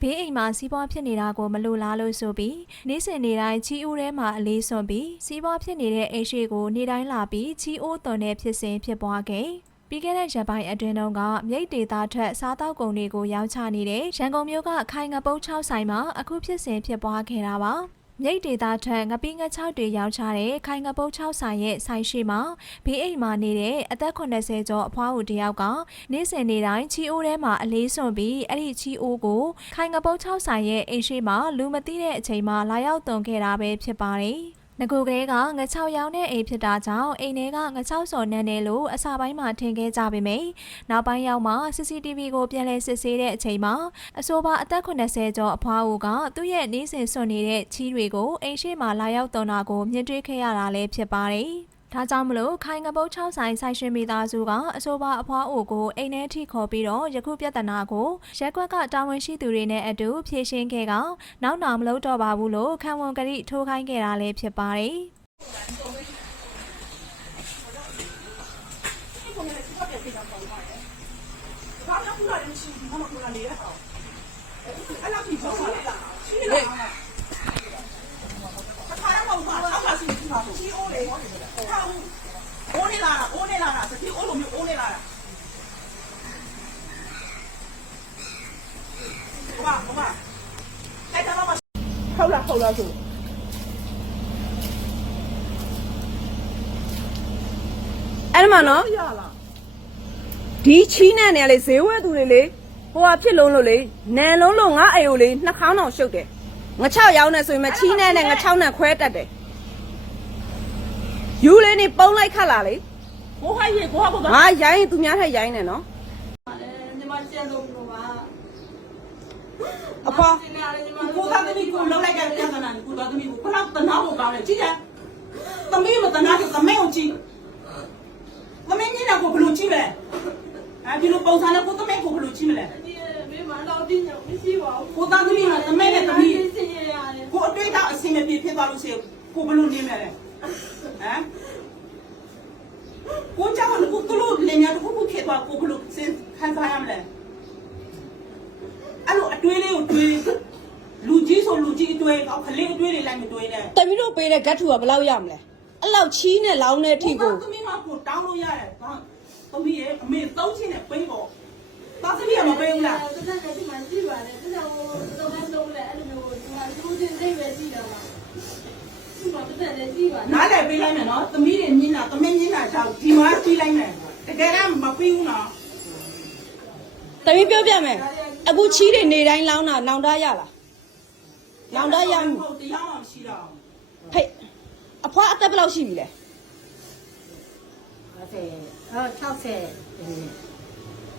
ဘေးအိမ်မှာစီးပွားဖြစ်နေတာကိုမလိုလားလို့ဆိုပြီးနေ့စဉ်နေ့တိုင်းချီအိုးထဲမှာအလေးစွန်ပြီးစီးပွားဖြစ်နေတဲ့အိမ်ရှိကိုနေ့တိုင်းလာပြီးချီအိုးသွန်တဲ့ဖြစ်စဉ်ဖြစ်ပွားခဲ့ပြီးခဲ့တဲ့ရက်ပိုင်းအတွင်းတုန်းကမြိတ်ဒေသထွက်စားတောက်ကုန်တွေကိုရောင်းချနေတဲ့ရန်ကုန်မြို့ကခိုင်ငပုတ်6ဆိုင်မှာအခုဖြစ်စဉ်ဖြစ်ပွားခဲ့တာပါ မြိတ်ဒေသထွက်ငပိငါ6တွေရောင်းချတဲ့ခိုင်ငပုတ်6ဆိုင်ရဲ့ဆိုင်ရှိမှာဘေးအိမ်မှာနေတဲ့အသက်80ကျော်အဖွားဦးတယောက်ကနေ့စဉ်နေ့တိုင်းချီအိုးထဲမှာအလေးစွန်ပြီးအဲ့ဒီချီအိုးကိုခိုင်ငပုတ်6ဆိုင်ရဲ့အိမ်ရှိမှာလူမသိတဲ့အချိန်မှာလာရောက်သွန်ခဲ့တာပဲဖြစ်ပါတယ်။ ငကိုကလေးကငချောက်ရောင်းတဲ့အိမ်ဖြစ်တာကြောင့်အိမ်ထဲကငချောက်စော်နန်းတယ်လို့အစာပိုင်းမှာထင်ခဲ့ကြပေမယ့်နောက်ပိုင်းရောက်မှ CCTV ကိုပြန်လည်စစ်ဆေးတဲ့အချိန်မှာအဆိုပါအသက်80ကျော်အဖွားဦးကသူ့ရဲ့နေစဉ်စွန့်နေတဲ့ချီးတွေကိုအိမ်ရှိမှလာရောက်သွန်တာကိုမြင်တွေ့ခဲ့ရတာလည်းဖြစ်ပါတယ်။ ဒါကြောင့်မလို့ခိုင်ငပုတ်6ဆိုင်ဆိုင်ရှင်မိသားစုကအဆိုပါအဖွားအိုကိုအိမ်ထဲထိခေါ်ပြီးတော့ယခုပြဿနာကိုရက်ကွက်ကတာဝန်ရှိသူတွေနဲ့အတူဖြေရှင်းခဲ့ကနောက်နောက်မလုပ်တော့ပါဘူးလို့ခံဝန်ကတိထိုးခိုင်းခဲ့တာလည်းဖြစ်ပါတယ်။ဘာမှမလုပ်ရမရှိဘူးဘာမှမလုပ်နေတဲ့ဟာအဲ့လောက်ကြီးကြောက်ပါလားရှိနေလားအခါရမဟုတ်ပါအောက်ကစီးပါဘူးစီအိုးလေ ဟောအိုးနေလာတာအိုးနေလာတာစတိအိုးလိုမျိုးအိုးနေလာတာဘာဘာအဲ့ဒါမှဟုတ်လားဟုတ်လားဆိုအဲ့ဒီမှာနော်ရလားဒီချီးနဲ့နေရလေဈေးဝဲသူတွေလေဟိုဟာဖြစ်လုံးလို့လေနန်လုံးလို့ငါအိမ်ကိုလေနှာခေါင်းအောင်ရှုပ်တယ်ငါ6ရောင်းနေဆိုရင်မချီးနဲ့နဲ့ငါ6နဲ့ခွဲတက်တယ် ယူလေးနေပုံလိုက်ခတ်လာလေကိုဟိုက်ရေကိုဟာကိုငါရိုင်းရင်သူများထက်ရိုင်းနေနော်ညီမကျန်လို့မလို့ပါအဖေါ်ဒီနေ့လည်းညီမကိုသားသမီးကိုလောက်လိုက်တဲ့ပြဿနာကိုသားသမီးကိုဘလောက်တနာဖို့ကောင်းလဲကြည့်ကြသမီးမတနာတဲ့သမီးကိုကြည့်သမီးညနေကိုဘယ်လိုကြည့်မလဲအဲဒီလိုပုံစံနဲ့ကိုသမီးကိုဘယ်လိုကြည့်မလဲဒီမေမတော့ဒီညမရှိပါဘူးကိုသားသမီးကသမီးနဲ့သမီးစင်ရရတယ်ကိုအတွေ့အကြုံအစီအမပြေဖြစ်သွားလို့ရှိရင်ကိုဘယ်လိုနေမလဲဟမ်ကိုကြောင့်ကိုကလို့လင်မြတ် ကိုကိုဖြစ်သွားကိုဘယ်လိုစင်ခံစားရမလဲအဲ့လိုအတွေ့လေးကိုတွေးလူကြီးဆိုလူကြီးအတွေ့အောက်ကလေးအတွေ့တွေလိုက်မတွေးနဲ့တမီးတို့ပေးတဲ့ဂတ်ထူကဘယ်လောက်ရမလဲအဲ့လောက်ချီးနဲ့လောင်းတဲ့အထိကိုသမီးမကိုတောင်းလို့ရတယ်။ဘာသမီးရဲ့အမေသုံးချင်းနဲ့ပေးပေါ့။သားသမီးကမပေးဘူးလားတကယ်ကဒီမှာကြည့်ပါလေတကယ်ဟိုတော့မဆုံးလဲအဲ့လိုမျိုးဒီမှာလူချင်းစိတ်ပဲကြည့်တာပါဒီမှာတက်တယ်ကြည့်ပါ။နားလည်းပေးလိုက်မယ်နော်။သမီးတွေညင်းတာသမီးညင်းတာကြောက်ဒီမှာကြည့်လိုက်မယ်။ တကယ်တော့မပေးဘူးနော်တမီးပြောပြမယ်အခုချီးတွေနေတိုင်းလောင်းတာနောင်တရလား။နောင်တရမှုဟုတ်တရားမှမရှိတော့ဘူးဖိတ်အဖွားအသက်ဘယ်လောက်ရှိပြီလဲ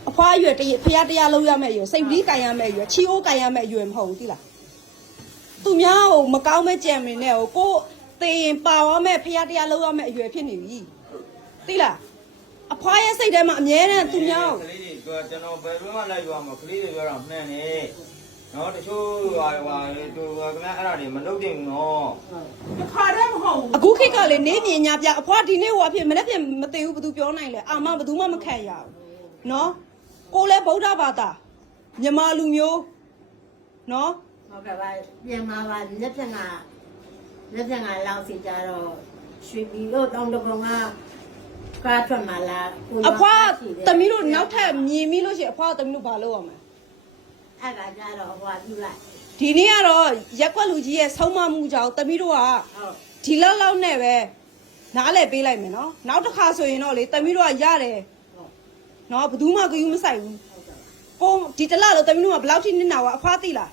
အဖွားအရွယ်တရဖះတရားလုံးရမယ့်အရွယ်စိတ်ပြီးကန်ရမယ့်အရွယ်ချီအိုးကန်ရမယ့်အရွယ်မဟုတ်ဘူးသိလားသူများဟိုမကောင်းမဲ့ကြံမင်းနဲ့ဟိုကိုသေရင်ပါသွားမဲ့ဖះတရားလုံးရမယ့်အရွယ်ဖြစ်နေပြီသိလား အဖွားရဲ့စိတ်ထဲမှာအမြဲတမ်းသူများကလေးတွေပြောကျွန်တော်ဘယ်လိုမှလိုက်ရွာမှာကလေးတွေပြောတာမှန်တယ်နော်တချို့ဟာဟာတူကမအဲ့ဒါတွေမလုပ်တင်ဘူးနော်။တစ်ခါတည်းမဟုတ်ဘူးအခုခေတ်ကလေနေမြင်ညာပြအဖွားဒီနေ့ဟိုအဖြစ်မနေ့ပြန်မသိဘူးဘယ်သူပြောနိုင်လဲအာမဘယ်သူမှမခံရဘူးနော်ကိုလည်းဗုဒ္ဓဘာသာမြမလူမျိုးနော်ဟုတ်ကဲ့ပါပြန်มาပါလက်ဖြတ်ကလက်ဖြတ်ကလောက်စီကြတော့ရွှေပြည်တို့တောင်တကုံက ကားထွက်มาလားကိုရောအဖွားရှိတယ်တမီးတို့နောက်ထပ်မြင်မိလို့ရှိရင်အဖွားတမီးတို့ဘာလုပ်ရမလဲအဲ့ဒါကြတော့ဟိုကပြုလိုက်ဒီနေ့ကတော့ရက်ကွက်လူကြီးရဲ့ဆုံးမမှုကြောင့်တမီးတို့ကဟုတ်ဒီလောက်လောက်နဲ့ပဲနားလဲပေးလိုက်မယ်နော်နောက်တစ်ခါဆိုရင်တော့လေတမီးတို့ကရတယ်နော်ဘယ်သူမှဂယူမဆိုင်ဘူးကိုဒီတစ်လလို့တမီးတို့ကဘယ်လောက်ထိနစ်နာဝအဖွားသိလား